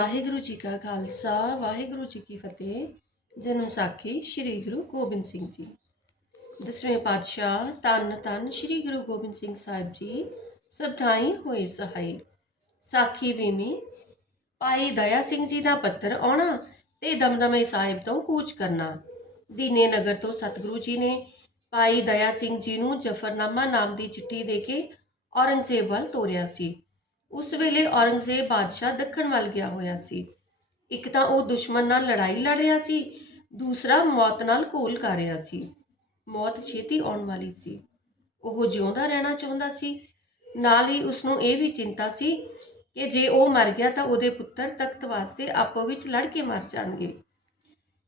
ਵਾਹਿਗੁਰੂ ਜੀ ਕਾ ਖਾਲਸਾ, ਵਾਹਿਗੁਰੂ ਜੀ ਕੀ ਫਤਿਹ। ਜਨਮ ਸਾਖੀ ਸ੍ਰੀ ਗੁਰੂ ਗੋਬਿੰਦ ਸਿੰਘ ਜੀ। ਦਸਵੇਂ ਪਾਤਸ਼ਾਹ ਤਨ ਤਨ ਸ੍ਰੀ ਗੁਰੂ ਗੋਬਿੰਦ ਸਿੰਘ ਸਾਹਿਬ ਜੀ, ਸਭ ਥਾਈਂ ਹੋਏ ਸਹਾਈ। ਸਾਖੀ ਵੀਮੀ ਭਾਈ ਦਇਆ ਸਿੰਘ ਜੀ ਦਾ ਪੱਤਰ ਆਉਣਾ ਤੇ ਦਮਦਮੇ ਸਾਹਿਬ ਤੋਂ ਕੂਚ ਕਰਨਾ। ਦੀਨੇ ਨਗਰ ਤੋਂ ਸਤਿਗੁਰੂ ਜੀ ਨੇ ਭਾਈ ਦਇਆ ਸਿੰਘ ਜੀ ਨੂੰ ਜਫਰਨਾਮਾ ਨਾਮ ਦੀ ਚਿੱਠੀ ਦੇ ਕੇ ਔਰੰਗਜ਼ੇਬ ਵੱਲ ਤੋਰਿਆ ਸੀ। ਉਸ ਵੇਲੇ ਔਰੰਗਜ਼ੇਬ ਬਾਦਸ਼ਾਹ ਦੱਖਣ ਵੱਲ ਗਿਆ ਹੋਇਆ ਸੀ। ਇੱਕ ਤਾਂ ਉਹ ਦੁਸ਼ਮਣ ਨਾਲ ਲੜਾਈ ਲੜ ਰਿਹਾ ਸੀ, ਦੂਸਰਾ ਮੌਤ ਨਾਲ ਘੋਲ ਕਰ ਰਿਹਾ ਸੀ। ਮੌਤ ਛੇਤੀ ਆਉਣ ਵਾਲੀ ਸੀ। ਉਹ ਜਿਉਂਦਾ ਰਹਿਣਾ ਚਾਹੁੰਦਾ ਸੀ। ਨਾਲ ਹੀ ਉਸ ਨੂੰ ਇਹ ਵੀ ਚਿੰਤਾ ਸੀ ਕਿ ਜੇ ਉਹ ਮਰ ਗਿਆ ਤਾਂ ਉਹਦੇ ਪੁੱਤਰ ਤਖਤ ਵਾਸਤੇ ਆਪੋ ਵਿੱਚ ਲੜ ਕੇ ਮਰ ਜਾਣਗੇ।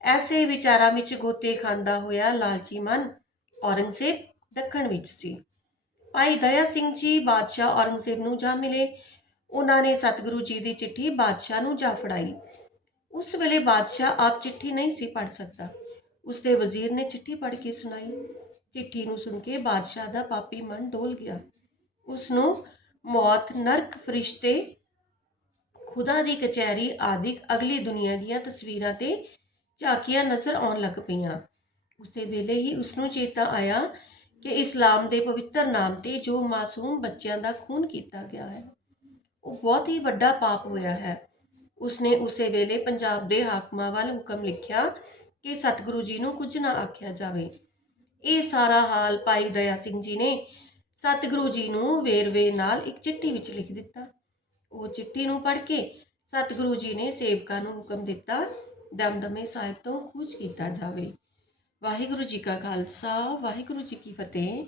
ਐਸੇ ਵਿਚਾਰਾਂ ਵਿੱਚ ਗੋਤੇ ਖਾਂਦਾ ਹੋਇਆ ਲਾਲਚੀ ਮਨ ਔਰੰਗਜ਼ੇਬ ਦੱਖਣ ਵਿੱਚ ਸੀ। ਭਾਈ ਦਇਆ ਸਿੰਘ ਜੀ ਬਾਦਸ਼ਾਹ ਔਰੰਗਜ਼ੇਬ ਨੂੰ ਜਾ ਮਿਲੇ। ਉਹਨਾਂ ਨੇ ਸਤਿਗੁਰੂ ਜੀ ਦੀ ਚਿੱਠੀ ਬਾਦਸ਼ਾਹ ਨੂੰ ਜਾ ਫੜਾਈ। ਉਸ ਵੇਲੇ ਬਾਦਸ਼ਾਹ ਆਪ ਚਿੱਠੀ ਨਹੀਂ ਸੀ ਪੜ ਸਕਦਾ। ਉਸਦੇ ਵਜ਼ੀਰ ਨੇ ਚਿੱਠੀ ਪੜ੍ਹ ਕੇ ਸੁਣਾਈ। ਚਿੱਠੀ ਨੂੰ ਸੁਣ ਕੇ ਬਾਦਸ਼ਾਹ ਦਾ ਪਾਪੀ ਮਨ ਡੋਲ ਗਿਆ। ਉਸ ਨੂੰ ਮੌਤ, ਨਰਕ, ਫਰਿਸ਼ਤੇ, ਖੁਦਾ ਦੀ ਕਚਹਿਰੀ ਆਦਿਕ ਅਗਲੀ ਦੁਨੀਆ ਦੀਆਂ ਤਸਵੀਰਾਂ ਤੇ ਝਾਕੀਆਂ ਨਜ਼ਰ ਆਉਣ ਲੱਗ ਪਈਆਂ। ਉਸੇ ਵੇਲੇ ਹੀ ਉਸ ਨੂੰ ਚੇਤਾ ਆਇਆ ਕਿ ਇਸਲਾਮ ਦੇ ਪਵਿੱਤਰ ਨਾਮ ਤੇ ਜੋ ਮਾਸੂਮ ਬੱਚਿਆਂ ਦਾ ਖੂਨ ਕੀਤਾ ਗਿਆ ਹੈ। ਉਹ ਬਹੁਤ ਹੀ ਵੱਡਾ ਪਾਪ ਹੋਇਆ ਹੈ। ਉਸਨੇ ਉਸੇ ਵੇਲੇ ਪੰਜਾਬ ਦੇ ਹਾਕਮਾਂ ਵੱਲ ਹੁਕਮ ਲਿਖਿਆ ਕਿ ਸਤਿਗੁਰੂ ਜੀ ਨੂੰ ਕੁਝ ਨਾ ਆਖਿਆ ਜਾਵੇ। ਇਹ ਸਾਰਾ ਹਾਲ ਭਾਈ ਦਇਆ ਸਿੰਘ ਜੀ ਨੇ ਸਤਿਗੁਰੂ ਜੀ ਨੂੰ ਵੇਰਵੇ ਨਾਲ ਇੱਕ ਚਿੱਠੀ ਵਿੱਚ ਲਿਖ ਦਿੱਤਾ। ਉਹ ਚਿੱਠੀ ਨੂੰ ਪੜ੍ਹ ਕੇ ਸਤਿਗੁਰੂ ਜੀ ਨੇ ਸੇਵਕਾਂ ਨੂੰ ਹੁਕਮ ਦਿੱਤਾ, ਦਮਦਮੇ ਸਾਹਿਬ ਤੋਂ ਕੂਚ ਕੀਤਾ ਜਾਵੇ। ਵਾਹਿਗੁਰੂ ਜੀ ਕਾ ਖਾਲਸਾ, ਵਾਹਿਗੁਰੂ ਜੀ ਕੀ ਫਤਿਹ।